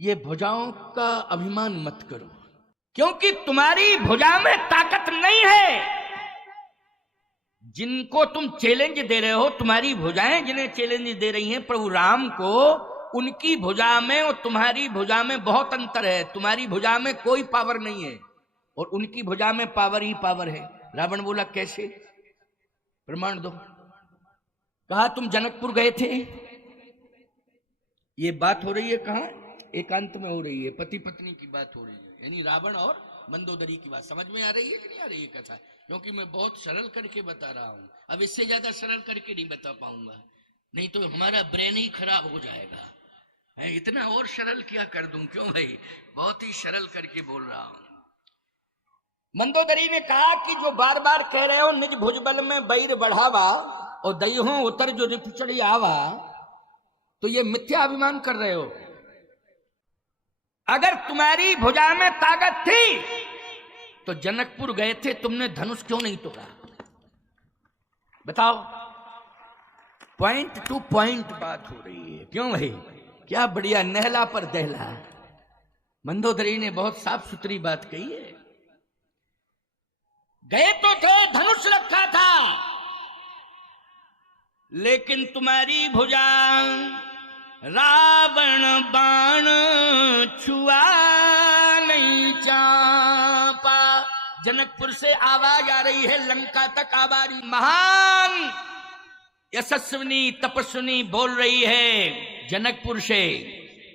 ये भुजाओं का अभिमान मत करो, क्योंकि तुम्हारी भुजा में ताकत नहीं है। जिनको तुम चैलेंज दे रहे हो, तुम्हारी भुजाएं जिन्हें चैलेंज दे रही हैं प्रभु राम को, उनकी भुजा में और तुम्हारी भुजा में बहुत अंतर है। तुम्हारी भुजा में कोई पावर नहीं है और उनकी भुजा में पावर ही पावर है। रावण बोला कैसे? प्रमाण दो। कहा तुम जनकपुर गए थे। ये बात हो रही है कहां? एकांत में हो रही है, पति पत्नी की बात हो रही है, यानी रावण और मंदोदरी की बात। समझ में आ रही है कि नहीं आ रही है कथा? क्योंकि मैं बहुत सरल करके बता रहा हूं, अब इससे ज्यादा सरल करके नहीं बता पाऊंगा, नहीं तो हमारा ब्रेन ही खराब हो जाएगा। इतना और सरल क्या कर दूं? क्यों भाई, बहुत ही सरल करके बोल रहा हूं। मंदोदरी ने कहा कि जो बार बार कह रहे हो निज भुजबल में बैर बढ़ावा और दईहों उतर जो रिपचड़ी आवा, तो ये मिथ्या अभिमान कर रहे हो। अगर तुम्हारी भुजा में ताकत थी तो जनकपुर गए थे, तुमने धनुष क्यों नहीं तोड़ा? बताओ। पॉइंट टू पॉइंट बात हो रही है। क्यों भाई? क्या बढ़िया, नहला पर दहला। मंदोदरी ने बहुत साफ सुथरी बात कही है। गए तो थे, धनुष रखा था, लेकिन तुम्हारी भुजा रावण बाण छुआ नहीं चापा। जनकपुर से आवाज आ रही है, लंका तक आवाज। महान यशस्विनी तपस्विनी बोल रही है जनकपुर से।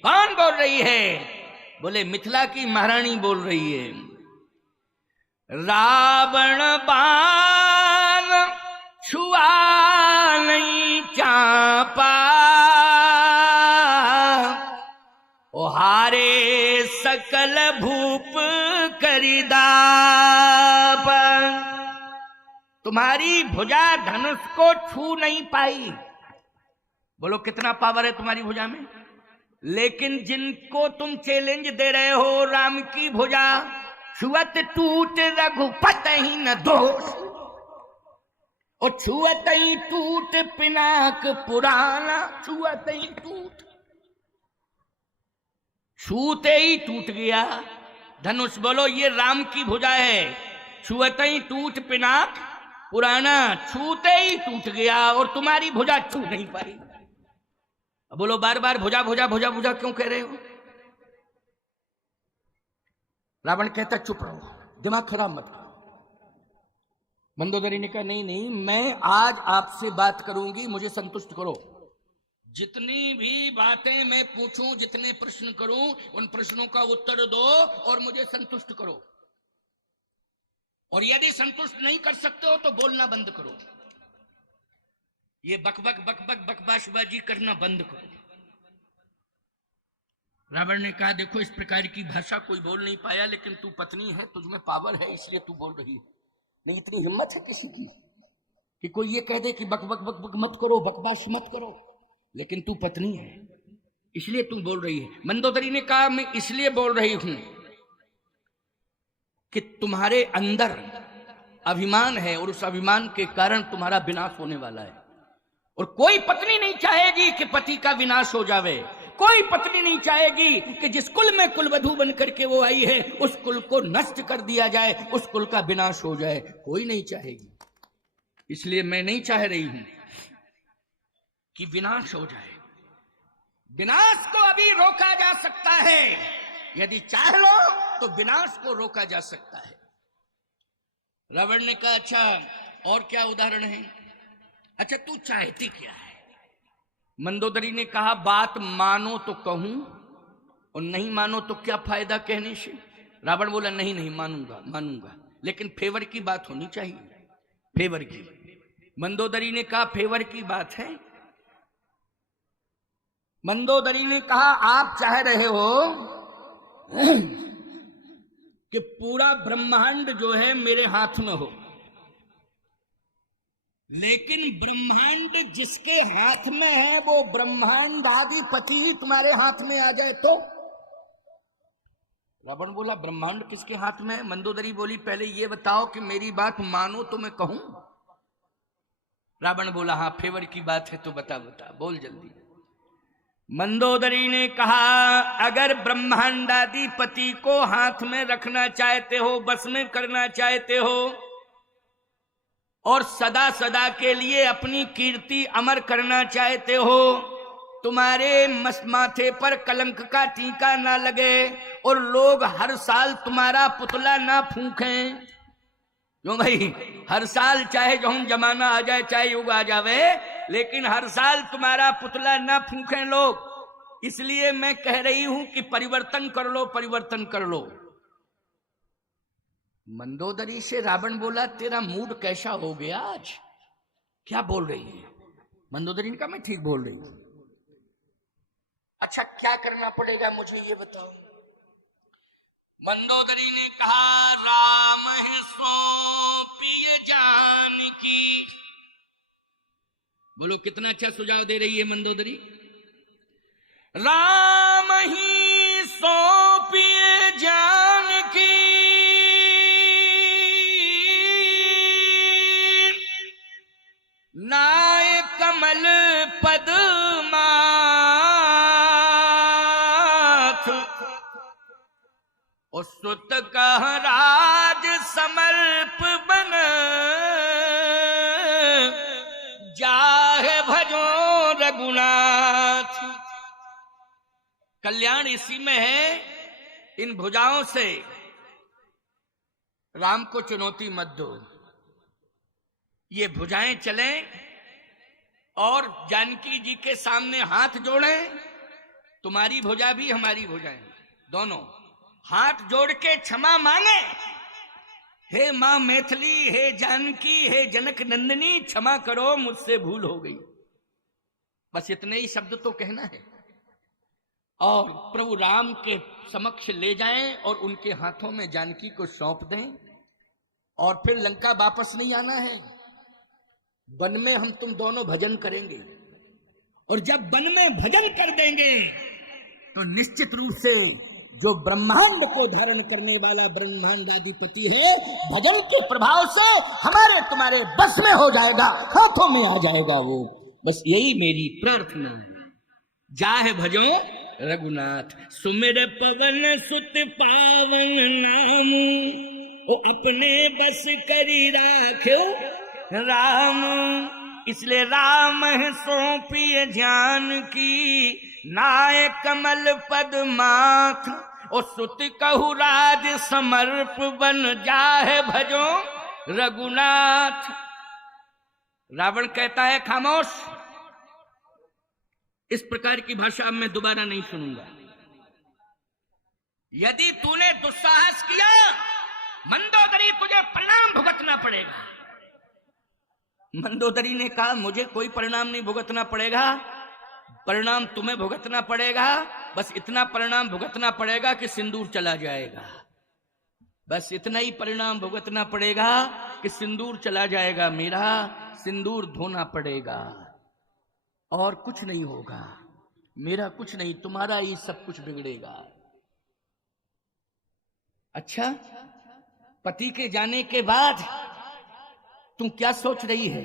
कौन बोल रही है? बोले मिथिला की महारानी बोल रही है। रावण बाण छुआ नहीं चापा, ओ हारे सकल भूप करिदाप। तुम्हारी भुजा धनुष को छू नहीं पाई। बोलो कितना पावर है तुम्हारी भुजा में। लेकिन जिनको तुम चैलेंज दे रहे हो, राम की भुजा छुअत टूट रघुपत ही न दोष, और छुअत ही टूट पिनाक पुराना। छुअत ही टूट, छूते ही टूट गया धनुष। बोलो ये राम की भुजा है। छुअत ही टूट पिनाक पुराना, छूते ही टूट गया, और तुम्हारी भुजा छू नहीं पाई। बोलो बार बार भुजा भुजा भुजा भुजा क्यों कह रहे हो? रावण कहता चुप रहो, दिमाग खराब मत करो। मंदोदरी ने कहा नहीं नहीं, मैं आज आपसे बात करूंगी, मुझे संतुष्ट करो। जितनी भी बातें मैं पूछूं, जितने प्रश्न करूं, उन प्रश्नों का उत्तर दो और मुझे संतुष्ट करो। और यदि संतुष्ट नहीं कर सकते हो तो बोलना बंद करो। ये बकबक बकबक बकबाशबाजी करना बंद करो। रावण ने कहा देखो इस प्रकार की भाषा कोई बोल नहीं पाया, लेकिन तू पत्नी है, तुझमें पावर है, इसलिए तू बोल रही है। नहीं इतनी हिम्मत है किसी की कि कोई ये कह दे कि बक बक बक बक मत करो, बकवास मत करो, लेकिन तू पत्नी है इसलिए तू बोल रही है। मंदोदरी ने कहा मैं इसलिए बोल रही हूं कि तुम्हारे अंदर अभिमान है और उस अभिमान के कारण तुम्हारा विनाश होने वाला है। और कोई पत्नी नहीं चाहेगी कि पति का विनाश हो जावे। कोई पत्नी नहीं चाहेगी कि जिस कुल में कुलवधू बन करके वो आई है उस कुल को नष्ट कर दिया जाए, उस कुल का विनाश हो जाए। कोई नहीं चाहेगी। इसलिए मैं नहीं चाह रही हूं कि विनाश हो जाए। विनाश को अभी रोका जा सकता है। यदि चाह लो तो विनाश को रोका जा सकता है। रावण ने कहा अच्छा और क्या उदाहरण है? अच्छा तू चाहती क्या है? मंदोदरी ने कहा बात मानो तो कहूं और नहीं मानो तो क्या फायदा कहने से। रावण बोला नहीं नहीं मानूंगा मानूंगा, लेकिन फेवर की बात होनी चाहिए, फेवर की। मंदोदरी ने कहा फेवर की बात है। मंदोदरी ने कहा आप चाह रहे हो कि पूरा ब्रह्मांड जो है मेरे हाथ में हो, लेकिन ब्रह्मांड जिसके हाथ में है वो ब्रह्मांड आदिपति ही तुम्हारे हाथ में आ जाए तो? रावण बोला ब्रह्मांड किसके हाथ में है? मंदोदरी बोली पहले ये बताओ कि मेरी बात मानो तो मैं कहूं। रावण बोला हाँ फेवर की बात है तो बता बता, बोल जल्दी। मंदोदरी ने कहा, अगर ब्रह्मांडाधिपति को हाथ में रखना चाहते हो, बस में करना चाहते हो और सदा सदा के लिए अपनी कीर्ति अमर करना चाहते हो, तुम्हारे माथे पर कलंक का टीका ना लगे और लोग हर साल तुम्हारा पुतला ना फूंकें। क्यों भाई, हर साल चाहे जो जमाना आ जाए, चाहे युग आ जावे, लेकिन हर साल तुम्हारा पुतला ना फूंकें लोग। इसलिए मैं कह रही हूं कि परिवर्तन कर लो, परिवर्तन कर लो। मंदोदरी से रावण बोला, तेरा मूड कैसा हो गया आज, क्या बोल रही है? मंदोदरी ने कहा, मैं ठीक बोल रही हूं। अच्छा, क्या करना पड़ेगा मुझे ये बताओ। मंदोदरी ने कहा, राम है सौंपिए जानकी। बोलो कितना अच्छा सुझाव दे रही है मंदोदरी। राम ही सौंपिए जानकी, नाय कमल पद्मा सुत कह राज समर्प बन, जाहे भजो रघुनाथ। कल्याण इसी में है, इन भुजाओं से राम को चुनौती मत दो। ये भुजाएं चलें और जानकी जी के सामने हाथ जोड़ें। तुम्हारी भुजा भी हमारी भुजाएं, दोनों हाथ जोड़ के क्षमा मांगे। हे मां मैथिली, हे जानकी, हे जनक नंदिनी, क्षमा करो, मुझसे भूल हो गई। बस इतने ही शब्द तो कहना है और प्रभु राम के समक्ष ले जाएं और उनके हाथों में जानकी को सौंप दें और फिर लंका वापस नहीं आना है। वन में हम तुम दोनों भजन करेंगे और जब वन में भजन कर देंगे तो निश्चित रूप से जो ब्रह्मांड को धारण करने वाला ब्रह्मांडाधिपति है, भजन के प्रभाव से हमारे तुम्हारे बस में हो जाएगा, हाथों में आ जाएगा वो। बस यही मेरी प्रार्थना है। जाहे भजो रघुनाथ, सुमिर पवन सुत पावन नाम, वो अपने बस करी राख्यो राम। इसलिए राम सौंपिए जानकी, नाय कमल पद माथ, और सुत कहु राज समर्प बन, जाहे भजो रघुनाथ। रावण कहता है, खामोश, इस प्रकार की भाषा अब मैं दोबारा नहीं सुनूंगा। यदि तूने दुस्साहस किया मंदोदरी, तुझे परिणाम भुगतना पड़ेगा। मंदोदरी ने कहा, मुझे कोई परिणाम नहीं भुगतना पड़ेगा, परिणाम तुम्हें भुगतना पड़ेगा। बस इतना परिणाम भुगतना पड़ेगा कि सिंदूर चला जाएगा। बस इतना ही परिणाम भुगतना पड़ेगा कि सिंदूर चला जाएगा। मेरा सिंदूर धोना पड़ेगा और कुछ नहीं होगा। मेरा कुछ नहीं, तुम्हारा ही सब कुछ बिगड़ेगा। अच्छा, पति के जाने के बाद तुम क्या सोच रही है?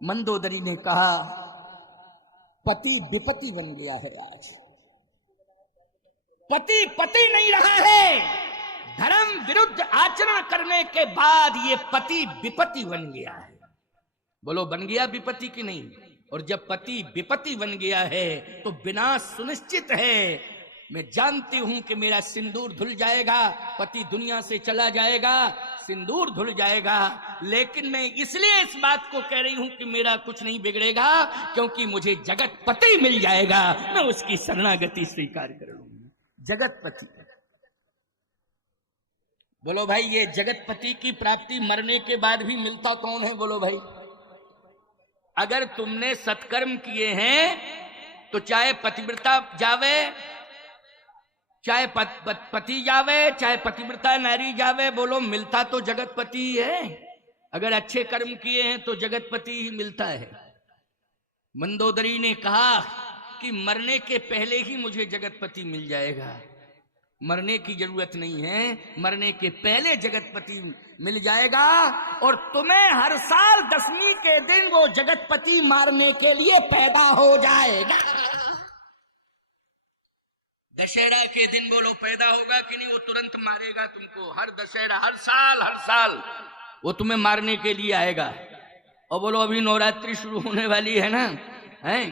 मंदोदरी ने कहा, पति विपत्ति बन गया है आज। पति पति नहीं रहा है। धर्म विरुद्ध आचरण करने के बाद ये पति विपत्ति बन गया है। बोलो, बन गया विपत्ति की नहीं? और जब पति विपत्ति बन गया है तो विनाश सुनिश्चित है। मैं जानती हूं कि मेरा सिंदूर धुल जाएगा, पति दुनिया से चला जाएगा, सिंदूर धुल जाएगा। लेकिन मैं इसलिए इस बात को कह रही हूं कि मेरा कुछ नहीं बिगड़ेगा, क्योंकि मुझे जगत पति मिल जाएगा। मैं उसकी शरणागति स्वीकार कर लूंगी। जगत पति। बोलो भाई, ये जगत पति की प्राप्ति मरने के बाद भी मिलता कौन है? बोलो भाई, अगर तुमने सत्कर्म किए हैं तो चाहे पतिव्रता जावे, चाहे पति जावे, चाहे पतिव्रता नारी जावे, बोलो मिलता तो जगतपति ही है। अगर अच्छे कर्म किए हैं तो जगतपति ही मिलता है। मंदोदरी ने कहा कि मरने के पहले ही मुझे जगतपति मिल जाएगा। मरने की जरूरत नहीं है, मरने के पहले जगतपति मिल जाएगा और तुम्हें हर साल 10वीं के दिन वो जगतपति मारने के लिए पैदा हो जाएगा। दशहरा के दिन बोलो पैदा होगा कि नहीं? वो तुरंत मारेगा तुमको। हर दशहरा, हर साल वो तुम्हें मारने के लिए आएगा। और बोलो अभी नवरात्रि शुरू होने वाली है ना, है?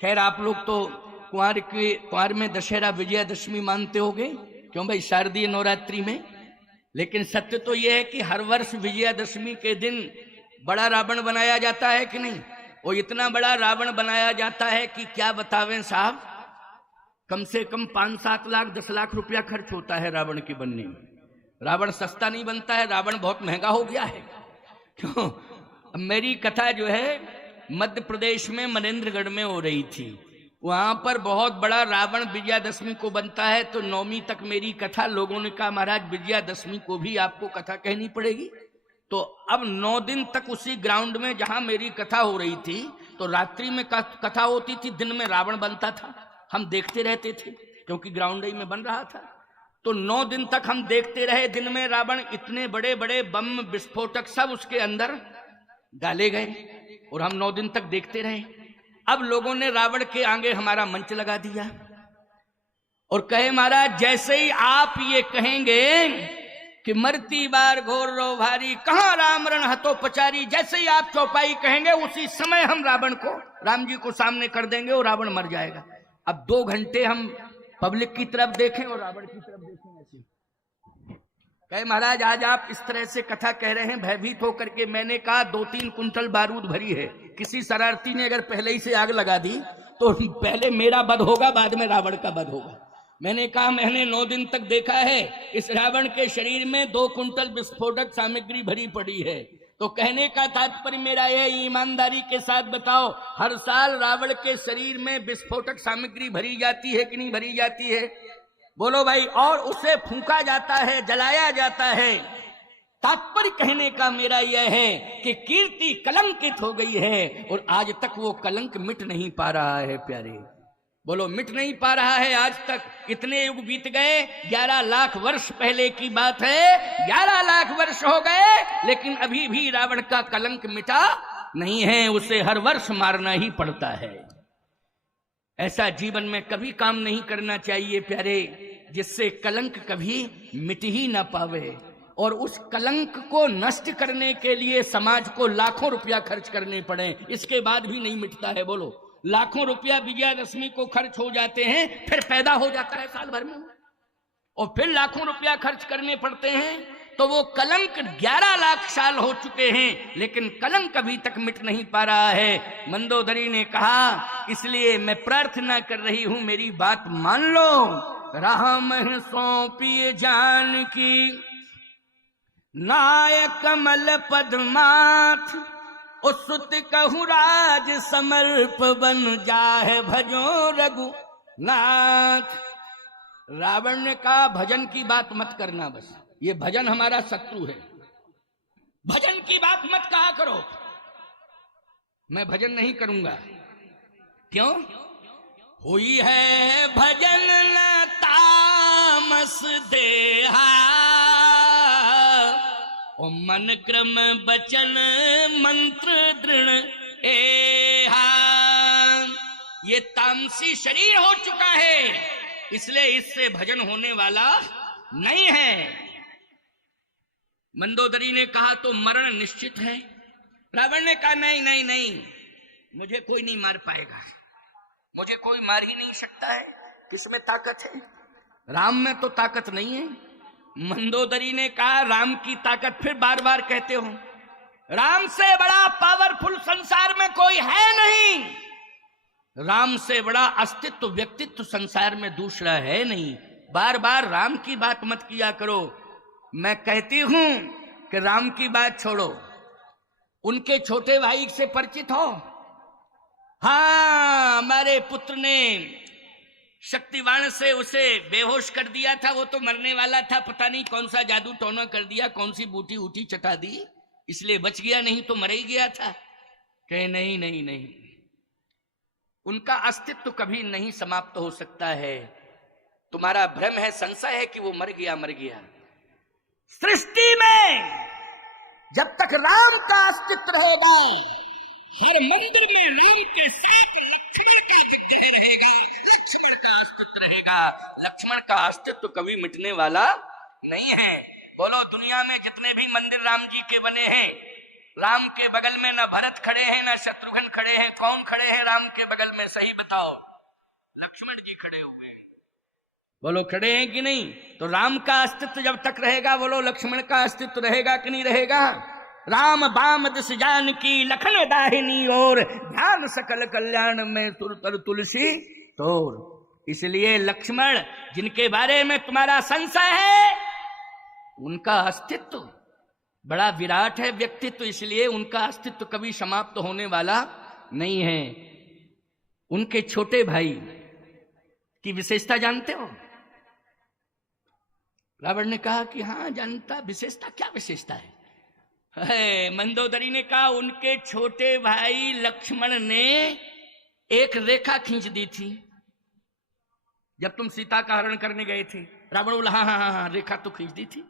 खैर आप लोग तो कुंवार में दशहरा विजयादशमी मानते होगे, क्यों भाई, शारदीय नवरात्रि में। लेकिन सत्य तो यह है कि हर वर्ष विजयादशमी के दिन बड़ा रावण बनाया जाता है कि नहीं? और इतना बड़ा रावण बनाया जाता है कि क्या बतावें साहब, कम से कम 5-7 लाख 10 लाख रुपया खर्च होता है रावण के बनने में। रावण सस्ता नहीं बनता है, रावण बहुत महंगा हो गया है। क्यों? मेरी कथा जो है मध्य प्रदेश में मनेन्द्रगढ़ में हो रही थी। वहां पर बहुत बड़ा रावण विजयादशमी को बनता है। तो 9वीं तक मेरी कथा, लोगों ने कहा महाराज विजयादशमी को भी आपको कथा कहनी पड़ेगी। तो अब 9 दिन तक उसी ग्राउंड में जहां मेरी कथा हो रही थी, तो रात्रि में कथा होती थी, दिन में रावण बनता था। हम देखते रहते थे क्योंकि ग्राउंड ही में बन रहा था। तो 9 दिन तक हम देखते रहे। दिन में रावण, इतने बड़े बड़े बम विस्फोटक सब उसके अंदर डाले गए और हम 9 दिन तक देखते रहे। अब लोगों ने रावण के आगे हमारा मंच लगा दिया और कहे महाराज जैसे ही आप ये कहेंगे कि मरती बार घोर रो भारी, कहां राम रण हतो पचारी, जैसे ही आप चौपाई कहेंगे उसी समय हम रावण को, राम जी को सामने कर देंगे और रावण मर जाएगा। अब 2 घंटे हम पब्लिक की तरफ देखें और रावण की तरफ देखें। ऐसे कहे महाराज आज आप इस तरह से कथा कह रहे हैं भयभीत होकर के। मैंने कहा 2-3 कुंटल बारूद भरी है, किसी शरारती ने अगर पहले ही से आग लगा दी तो पहले मेरा वध होगा, बाद में रावण का वध होगा। मैंने कहा मैंने 9 दिन तक देखा है, इस रावण के शरीर में 2 कुंटल विस्फोटक सामग्री भरी पड़ी है। तो कहने का तात्पर्य मेरा यह, ईमानदारी के साथ बताओ, हर साल रावण के शरीर में विस्फोटक सामग्री भरी जाती है कि नहीं भरी जाती है? बोलो भाई। और उसे फूंका जाता है, जलाया जाता है। तात्पर्य कहने का मेरा यह है कि कीर्ति कलंकित हो गई है और आज तक वो कलंक मिट नहीं पा रहा है प्यारे। बोलो मिट नहीं पा रहा है आज तक। कितने युग बीत गए, 11 लाख वर्ष पहले की बात है, 11 लाख वर्ष हो गए, लेकिन अभी भी रावण का कलंक मिटा नहीं है। उसे हर वर्ष मारना ही पड़ता है। ऐसा जीवन में कभी काम नहीं करना चाहिए प्यारे, जिससे कलंक कभी मिट ही ना पावे। और उस कलंक को नष्ट करने के लिए समाज को लाखों रुपया खर्च करने पड़े, इसके बाद भी नहीं मिटता है। बोलो, लाखों रुपया विजयादशमी को खर्च हो जाते हैं, फिर पैदा हो जाता है साल भर में, और फिर लाखों रुपया खर्च करने पड़ते हैं। तो वो कलंक 11 लाख साल हो चुके हैं, लेकिन कलंक अभी तक मिट नहीं पा रहा है। मंदोदरी ने कहा इसलिए मैं प्रार्थना कर रही हूं, मेरी बात मान लो। राम सौंपिए जान की नायक कमल पद्माथ, उसुत कहु राज समर्प बन जाहे भजो रघुनाथ। रावण ने कहा भजन की बात मत करना, बस ये भजन हमारा शत्रु है, भजन की बात मत कहा करो। मैं भजन नहीं करूंगा। क्यों? हुई है भजन न तामस देहा, ओ मन क्रम बचन मंत्र दृढ़ एहा। ये तामसी शरीर हो चुका है, इसलिए इससे भजन होने वाला नहीं है। मंदोदरी ने कहा तो मरण निश्चित है। रावण ने कहा नहीं नहीं नहीं, मुझे कोई नहीं मार पाएगा, मुझे कोई मार ही नहीं सकता है। किसमें ताकत है? राम में तो ताकत नहीं है। मंदोदरी ने कहा राम की ताकत, फिर बार बार कहते हो राम से बड़ा पावरफुल संसार में कोई है नहीं, राम से बड़ा अस्तित्व व्यक्तित्व संसार में दूसरा है नहीं। बार बार राम की बात मत किया करो। मैं कहती हूं कि राम की बात छोड़ो, उनके छोटे भाई से परिचित हो? हाँ, हमारे पुत्र ने शक्तिवाण से उसे बेहोश कर दिया था, वो तो मरने वाला था, पता नहीं कौन सा जादू टोना कर दिया, कौन सी बूटी ऊटी चटा दी, इसलिए बच गया, नहीं तो मर ही गया था। कहे नहीं नहीं नहीं, उनका अस्तित्व कभी नहीं समाप्त हो सकता है। तुम्हारा भ्रम है, संशय है कि वो मर गया। सृष्टि में जब तक राम का अस्तित्व रहेगा, हर मंदिर में राम के साथ लक्ष्मण का अस्तित्व कभी मिटने वाला नहीं है। बोलो, दुनिया में जितने भी मंदिर राम जी के बने हैं, राम के बगल में न भरत खड़े हैं न शत्रुघ्न खड़े हैं। कौन खड़े हैं राम के बगल में? सही बताओ। लक्ष्मण जी खड़े हुए हैं। बोलो, खड़े हैं कि नहीं? तो राम का अस्तित्व जब तक रहेगा, बोलो लक्ष्मण का अस्तित्व रहेगा कि नहीं रहेगा? राम बाम दिस जानकी लखन दाहिनी ओर, ध्यान सकल कल्याण में तुर तुलसी तोर। इसलिए लक्ष्मण, जिनके बारे में तुम्हारा संशय है, उनका अस्तित्व बड़ा विराट है व्यक्तित्व, इसलिए उनका अस्तित्व कभी समाप्त होने वाला नहीं है। उनके छोटे भाई की विशेषता जानते हो? रावण ने कहा कि हाँ जानता। विशेषता? क्या विशेषता है? मंदोदरी ने कहा उनके छोटे भाई लक्ष्मण ने एक रेखा खींच दी थी जब तुम सीता का हरण करने गए थे। रावण बोला हाँ, रेखा तो खींच दी थी,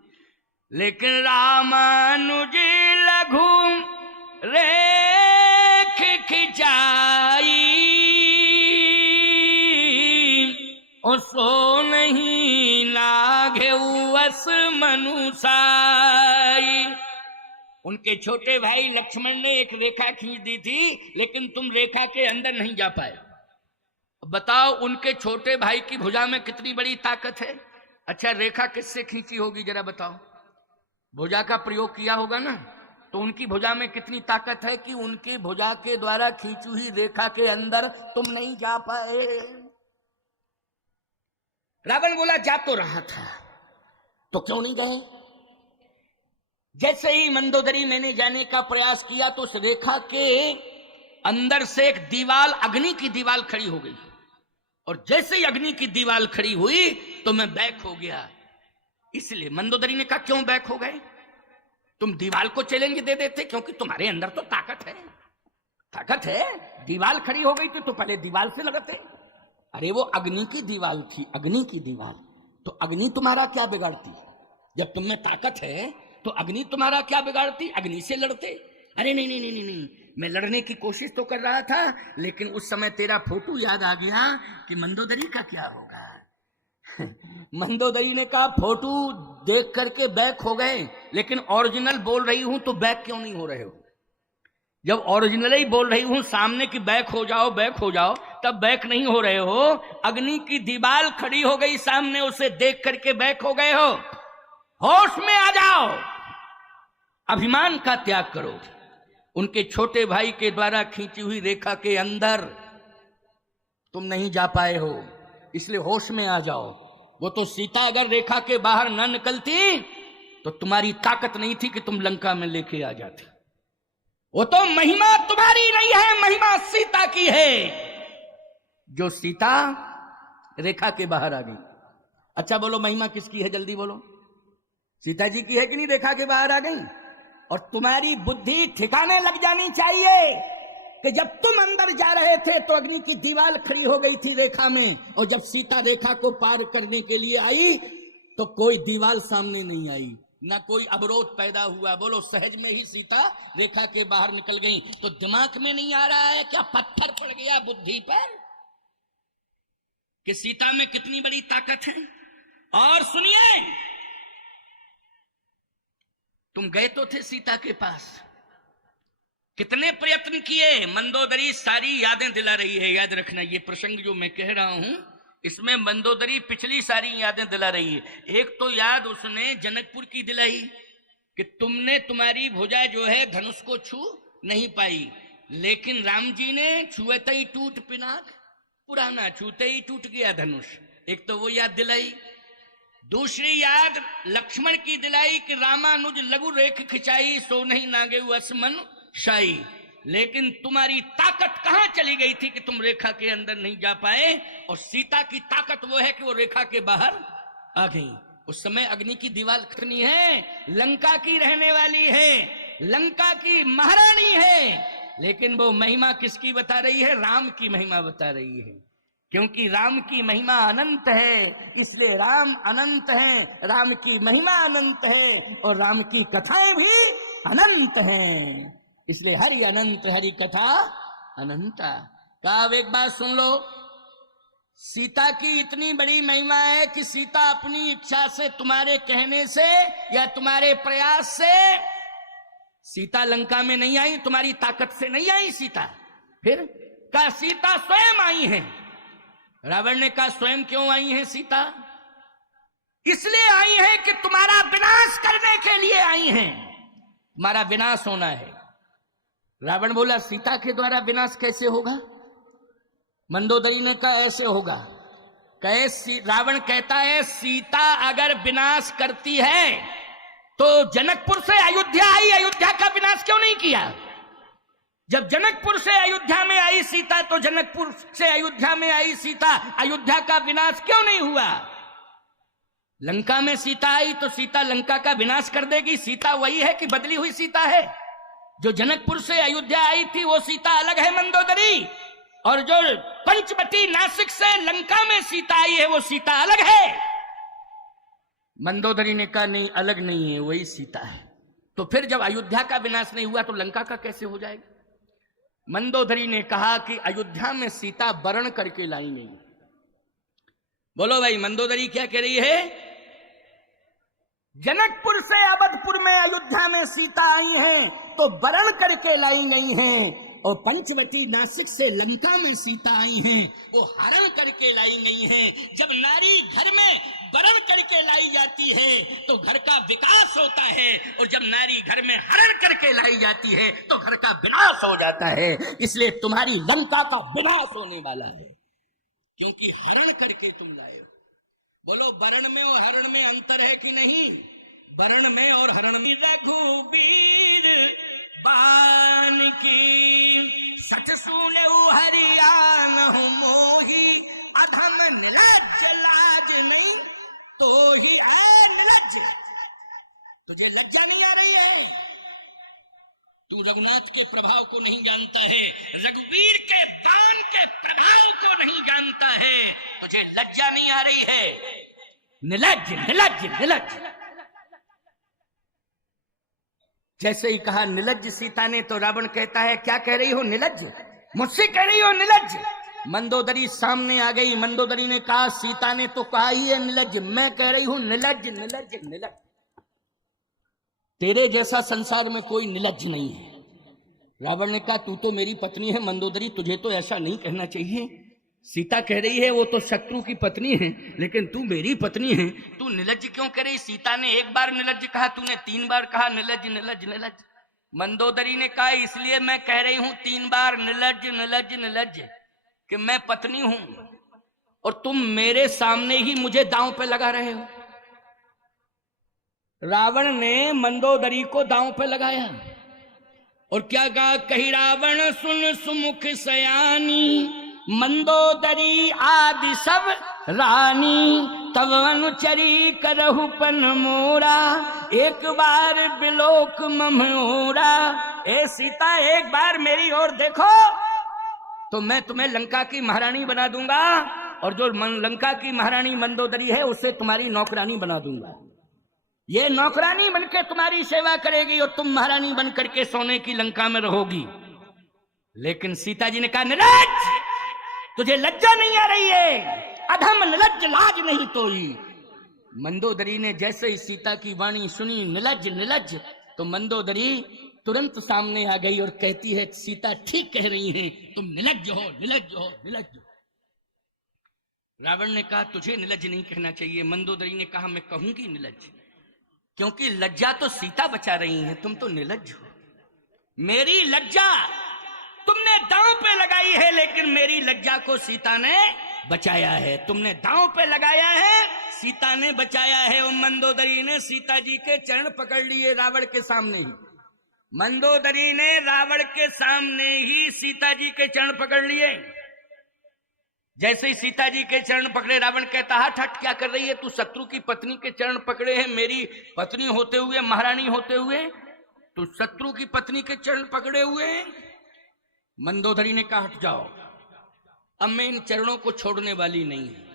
लेकिन रामानुज लघु रेख खिंचाई, और सो नहीं लागे वस मनुसाई। उनके छोटे भाई लक्ष्मण ने एक रेखा खींच दी थी, लेकिन तुम रेखा के अंदर नहीं जा पाए। बताओ, उनके छोटे भाई की भुजा में कितनी बड़ी ताकत है। अच्छा, रेखा किससे खींची होगी जरा बताओ? भुजा का प्रयोग किया होगा ना, तो उनकी भुजा में कितनी ताकत है कि उनकी भुजा के द्वारा खींची हुई रेखा के अंदर तुम नहीं जा पाए। रावण बोला जा तो रहा था, तो क्यों नहीं गए? जैसे ही मंदोदरी मैंने जाने का प्रयास किया तो उस रेखा के अंदर से एक दीवाल, अग्नि की दीवाल खड़ी हो गई, और जैसे ही अग्नि की दीवाल खड़ी हुई तो मैं बैक हो गया। इसलिए मंदोदरी ने कहा क्यों बैक हो गए? तुम दीवाल को चैलेंज दे देते, क्योंकि तुम्हारे अंदर तो ताकत है। दीवाल खड़ी हो गई तो पहले दीवाल से लड़ते। अरे वो अग्नि की दीवाल थी, अग्नि की दीवाल, तो अग्नि तुम्हारा क्या बिगाड़ती? जब तुम में ताकत है तो अग्नि तुम्हारा क्या बिगाड़ती? अग्नि से लड़ते। अरे नहीं, मैं लड़ने की कोशिश तो कर रहा था, लेकिन उस समय तेरा फोटो याद आ गया कि मंदोदरी का क्या होगा। मंदोदरी ने कहा फोटो देख करके बैक हो गए, लेकिन ओरिजिनल बोल रही हूं तो बैक क्यों नहीं हो रहे हो? जब ओरिजिनल ही बोल रही हूं सामने की बैक हो जाओ, तब बैक नहीं हो रहे हो। अग्नि की दीवार खड़ी हो गई सामने, उसे देख करके बैक हो गए हो। होश में आ जाओ, अभिमान का त्याग करो। उनके छोटे भाई के द्वारा खींची हुई रेखा के अंदर तुम नहीं जा पाए हो, इसलिए होश में आ जाओ। वो तो सीता अगर रेखा के बाहर न निकलती तो तुम्हारी ताकत नहीं थी कि तुम लंका में लेके आ जाते। वो तो महिमा तुम्हारी नहीं है, महिमा सीता की है, जो सीता रेखा के बाहर आ गई। अच्छा बोलो, महिमा किसकी है? जल्दी बोलो। सीता जी की है कि नहीं? रेखा के बाहर आ गई। और तुम्हारी बुद्धि ठिकाने लग जानी चाहिए कि जब तुम अंदर जा रहे थे तो अग्नि की दीवार खड़ी हो गई थी रेखा में, और जब सीता रेखा को पार करने के लिए आई तो कोई दीवार सामने नहीं आई, ना कोई अवरोध पैदा हुआ। बोलो, सहज में ही सीता रेखा के बाहर निकल गई। तो दिमाग में नहीं आ रहा है क्या पत्थर पड़ गया बुद्धि पर कि सीता में कितनी बड़ी ताकत है? और सुनिए, तुम गए तो थे सीता के पास, कितने प्रयत्न किए। मंदोदरी सारी यादें दिला रही है, याद रखना। ये प्रसंग जो मैं कह रहा हूं इसमें मंदोदरी पिछली सारी यादें दिला रही है। एक तो याद उसने जनकपुर की दिलाई कि तुमने, तुम्हारी भुजा जो है धनुष को छू नहीं पाई, लेकिन राम जी ने छुएते ही टूट पिनाक, पुराना छूते ही टूट गया धनुष। एक तो वो याद दिलाई। दूसरी याद लक्ष्मण की दिलाई कि रामानुज लघु रेख खिंचाई, सो नहीं नागे असमन शाही। लेकिन तुम्हारी ताकत कहां चली गई थी कि तुम रेखा के अंदर नहीं जा पाए? और सीता की ताकत वो है कि वो रेखा के बाहर आ गई। उस समय अग्नि की दीवार खनी है, लंका की रहने वाली है, लंका की महारानी है, लेकिन वो महिमा किसकी बता रही है? राम की महिमा बता रही है क्योंकि राम की महिमा अनंत है, इसलिए राम अनंत है, राम की महिमा अनंत है और राम की कथाएं भी अनंत हैं, इसलिए हरि अनंत हरि कथा अनंता। का अब एक बात सुन लो, सीता की इतनी बड़ी महिमा है कि सीता अपनी इच्छा से, तुम्हारे कहने से या तुम्हारे प्रयास से सीता लंका में नहीं आई, तुम्हारी ताकत से नहीं आई सीता। फिर का सीता स्वयं आई है। रावण ने कहा स्वयं क्यों आई है सीता? इसलिए आई है कि तुम्हारा विनाश करने के लिए आई हैं, तुम्हारा विनाश होना है। रावण बोला सीता के द्वारा विनाश कैसे होगा? मंदोदरी ने कहा ऐसे होगा। रावण कहता है सीता अगर विनाश करती है तो जनकपुर से अयोध्या आई, अयोध्या का विनाश क्यों नहीं किया? जब जनकपुर से अयोध्या में आई सीता तो जनकपुर से अयोध्या में आई सीता, अयोध्या का विनाश क्यों नहीं हुआ? लंका में सीता आई तो सीता लंका का विनाश कर देगी। सीता वही है कि बदली हुई सीता है? जो जनकपुर से अयोध्या आई थी वो सीता अलग है मंदोदरी, और जो पंचवटी नासिक से लंका में सीता आई है वो सीता अलग है। मंदोदरी ने कहा नहीं, अलग नहीं है, वही सीता है। तो फिर जब अयोध्या का विनाश नहीं हुआ तो लंका का कैसे हो जाएगा? मंदोदरी ने कहा कि अयोध्या में सीता वरण करके लाई नहीं। बोलो भाई मंदोदरी क्या कह रही है? जनकपुर से अवधपुर में अयोध्या में सीता आई हैं तो वरण करके लाई गई हैं, और पंचवटी नासिक से लंका में सीता आई हैं वो हरण करके लाई गई हैं। जब नारी घर में वरण करके लाई जाती है तो घर का विकास होता है, और जब नारी घर में हरण करके लाई जाती है तो घर का विनाश हो जाता है। इसलिए तुम्हारी लंका का विनाश होने वाला है, क्योंकि हरण करके तुम लाए हो। बोलो वरण में और हरण में अंतर है कि नहीं? वरण में और हरण में। रघुबीर बान की सच सुने हरियाण मोही, अधम निर्लज्ज लाज नहीं तो ही है निर्लज्ज। तुझे लज्जा नहीं आ रही है? तू रघुनाथ के प्रभाव को नहीं जानता है, रघुवीर के बाण के प्रभाव को नहीं जानता है, तुझे लज्जा नहीं आ रही है? निर्लज्ज निर्लज्ज निर्लज्ज। जैसे ही कहा निर्लज्ज सीता ने तो रावण कहता है क्या कह रही हो निर्लज्ज? मुझसे कह रही हो निर्लज्ज? मंदोदरी सामने आ गई। मंदोदरी ने कहा सीता ने तो कहा ही है निर्लज्ज, मैं कह रही हूं निर्लज्ज निर्लज्ज निर्लज्ज। तेरे जैसा संसार में कोई निर्लज्ज नहीं है। रावण ने कहा तू तो मेरी पत्नी है मंदोदरी, तुझे तो ऐसा नहीं कहना चाहिए। सीता कह रही है वो तो शत्रु की पत्नी है, लेकिन तू मेरी पत्नी है, तू निर्लज्ज क्यों कह रही? सीता ने एक बार निर्लज्ज कहा, तूने 3 बार कहा निर्लज्ज निर्लज्ज निर्लज्ज। मंदोदरी ने कहा इसलिए मैं कह रही हूं 3 बार निर्लज्ज निर्लज्ज निर्लज्ज, कि मैं पत्नी हूं और तुम मेरे सामने ही मुझे दांव पे लगा रहे हो। रावण ने मंदोदरी को दांव पे लगाया और क्या कहा? कही रावण सुन सुमुख सयानी, मंदोदरी आदि सब रानी, तब अनुचरी करहु पन मोरा, एक बार बिलोक ममोरा। ए सीता एक बार मेरी ओर देखो तो मैं तुम्हें लंका की महारानी बना दूंगा, और जो लंका की महारानी मंदोदरी है उसे तुम्हारी नौकरानी बना दूंगा। ये नौकरानी बनके तुम्हारी सेवा करेगी और तुम महारानी बन करके सोने की लंका में रहोगी। लेकिन सीता जी ने कहा निर्लज्ज, तुझे लज्जा नहीं आ रही है? अधम निर्लज्ज लाज नहीं तोई। मंदोदरी ने जैसे ही सीता की वाणी सुनी निर्लज्ज निर्लज्ज, तो मंदोदरी तुरंत सामने आ गई और कहती है सीता ठीक कह रही हैं, तुम निर्लज्ज हो निर्लज्ज हो निर्लज्ज हो। रावण ने कहा तुझे निर्लज्ज नहीं कहना चाहिए। मंदोदरी ने कहा मैं कहूंगी निर्लज्ज, क्योंकि लज्जा तो सीता बचा रही हैं, तुम तो निर्लज्ज हो। मेरी लज्जा तुमने दांव पे लगाई है, लेकिन मेरी लज्जा को सीता ने बचाया है। तुमने दांव पे लगाया है, सीता ने बचाया है। और मंदोदरी ने सीता जी के चरण पकड़ लिए रावण के सामने ही। मंदोदरी ने रावण के सामने ही सीता जी के चरण पकड़ लिए। जैसे ही सीता जी के चरण पकड़े, रावण कहता हट हट क्या कर रही है तू? शत्रु की पत्नी के चरण पकड़े हैं, मेरी पत्नी होते हुए, महारानी होते हुए तू शत्रु की पत्नी के चरण पकड़े हुए। मंदोदरी ने कहा हट जाओ। अब मैं इन चरणों को छोड़ने वाली नहीं हूं।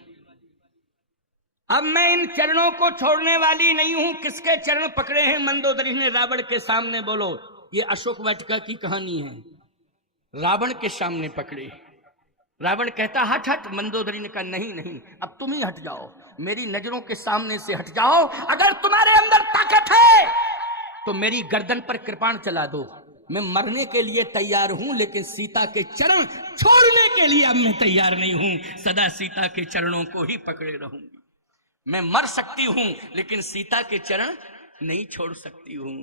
अब मैं इन चरणों को छोड़ने वाली नहीं हूं। किसके चरण पकड़े हैं मंदोदरी ने रावण के सामने? बोलो, ये अशोक वाटिका की कहानी है। रावण के सामने पकड़े। रावण कहता हट हट। मंदोदरी ने कहा नहीं नहीं, अब तुम ही हट जाओ, मेरी नजरों के सामने से हट जाओ। अगर तुम्हारे अंदर ताकत है तो मेरी गर्दन पर कृपाण चला दो। मैं मरने के लिए तैयार हूं, लेकिन सीता के चरण छोड़ने के लिए अब मैं तैयार नहीं हूं। सदा सीता के चरणों को ही पकड़े रहूंगी। मैं मर सकती हूं, लेकिन सीता के चरण नहीं छोड़ सकती हूं।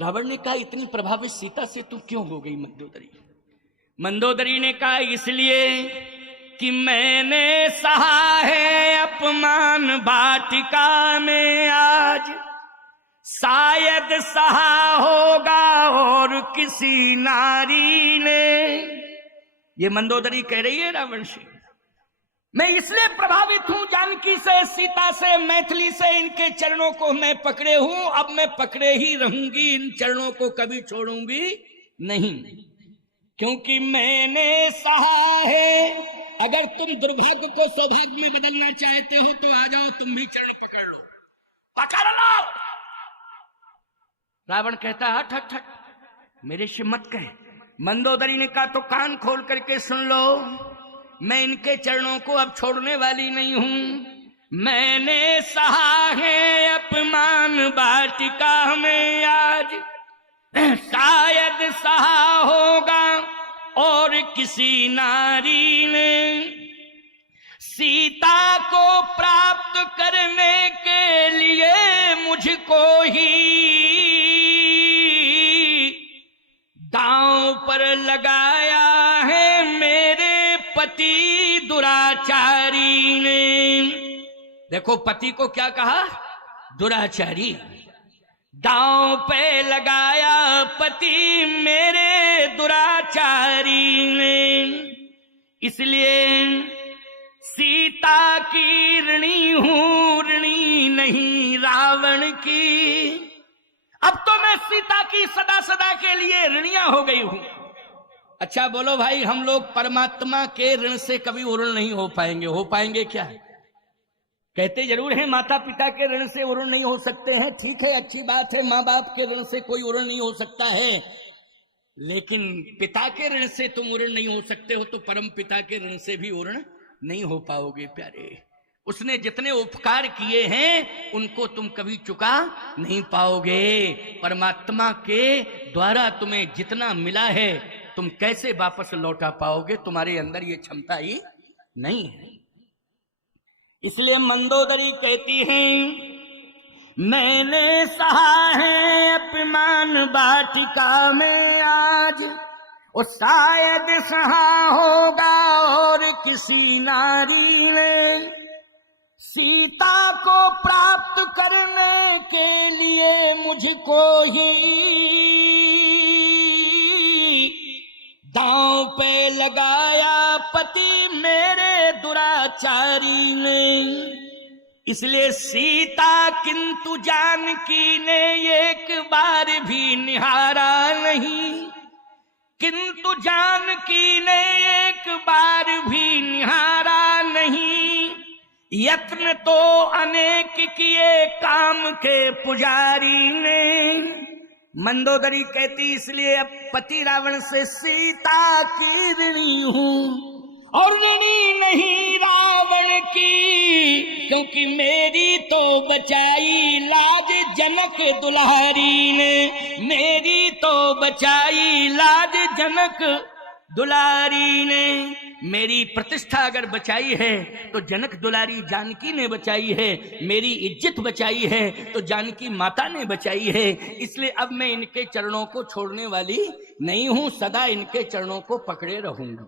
रावण ने कहा इतनी प्रभावित सीता से तू क्यों हो गई मंदोदरी? मंदोदरी ने कहा इसलिए कि मैंने सहा है अपमान वाटिका में आज, शायद सहा होगा और किसी नारी ने। ये मंदोदरी कह रही है रावण से, मैं इसलिए प्रभावित हूं जानकी से, सीता से, मैथिली से। इनके चरणों को मैं पकड़े हूं, अब मैं पकड़े ही रहूंगी, इन चरणों को कभी छोड़ूंगी नहीं, क्योंकि मैंने सहा है। अगर तुम दुर्भाग्य को सौभाग्य में बदलना चाहते हो तो आ जाओ, तुम भी चरण पकड़ लो, पकड़ लो। रावण कहता हट हट हट, मेरे से मत कहे। मंदोदरी ने कहा तो कान खोल करके सुन लो, मैं इनके चरणों को अब छोड़ने वाली नहीं हूं। मैंने सहा है अपमान वाटिका में आज, शायद सहा होगा और किसी नारी ने। सीता को प्राप्त करने के लिए मुझको ही दांव पर लगाया है मेरे पति दुराचारी ने। देखो, पति को क्या कहा? दुराचारी। दांव पे लगाया पति मेरे दुराचारी ने, इसलिए सीता की ऋणी हूं, ऋणी नहीं रावण की। अब तो मैं सीता की सदा सदा के लिए ऋणिया हो गई हूं। अच्छा बोलो भाई, हम लोग परमात्मा के ऋण से कभी उऋण नहीं हो पाएंगे। हो पाएंगे क्या? कहते जरूर हैं माता पिता के ऋण से उऋण नहीं हो सकते हैं। ठीक है, अच्छी बात है, माँ बाप के ऋण से कोई उऋण नहीं हो सकता है, लेकिन पिता के ऋण से तुम उऋण नहीं हो सकते हो तो परम पिता के ऋण से भी उऋण नहीं हो पाओगे प्यारे। उसने जितने उपकार किए हैं उनको तुम कभी चुका नहीं पाओगे। परमात्मा के द्वारा तुम्हें जितना मिला है तुम कैसे वापस लौटा पाओगे? तुम्हारे अंदर ये क्षमता ही नहीं है। इसलिए मंदोदरी कहती हैं मैंने सहा है अपमान वाटिका में आज, और शायद सहा होगा और किसी नारी ने। सीता को प्राप्त करने के लिए मुझको ही दांव पे लगाया पति मेरे दुराचारी ने। इसलिए सीता किंतु जानकी ने एक बार भी निहारा नहीं, किंतु जानकी ने एक बार भी निहारा नहीं। यत्न तो अनेक किए काम के पुजारी ने। मंदोदरी कहती इसलिए अब पति रावण से सीता की ऋणी हूं और ऋणी नहीं रावण की, क्योंकि मेरी तो बचाई लाज जनक दुलारी ने। मेरी तो बचाई लाज जनक दुलारी ने। मेरी प्रतिष्ठा अगर बचाई है तो जनक दुलारी जानकी ने बचाई है। मेरी इज्जत बचाई है तो जानकी माता ने बचाई है। इसलिए अब मैं इनके चरणों को छोड़ने वाली नहीं हूं, सदा इनके चरणों को पकड़े रहूंगा।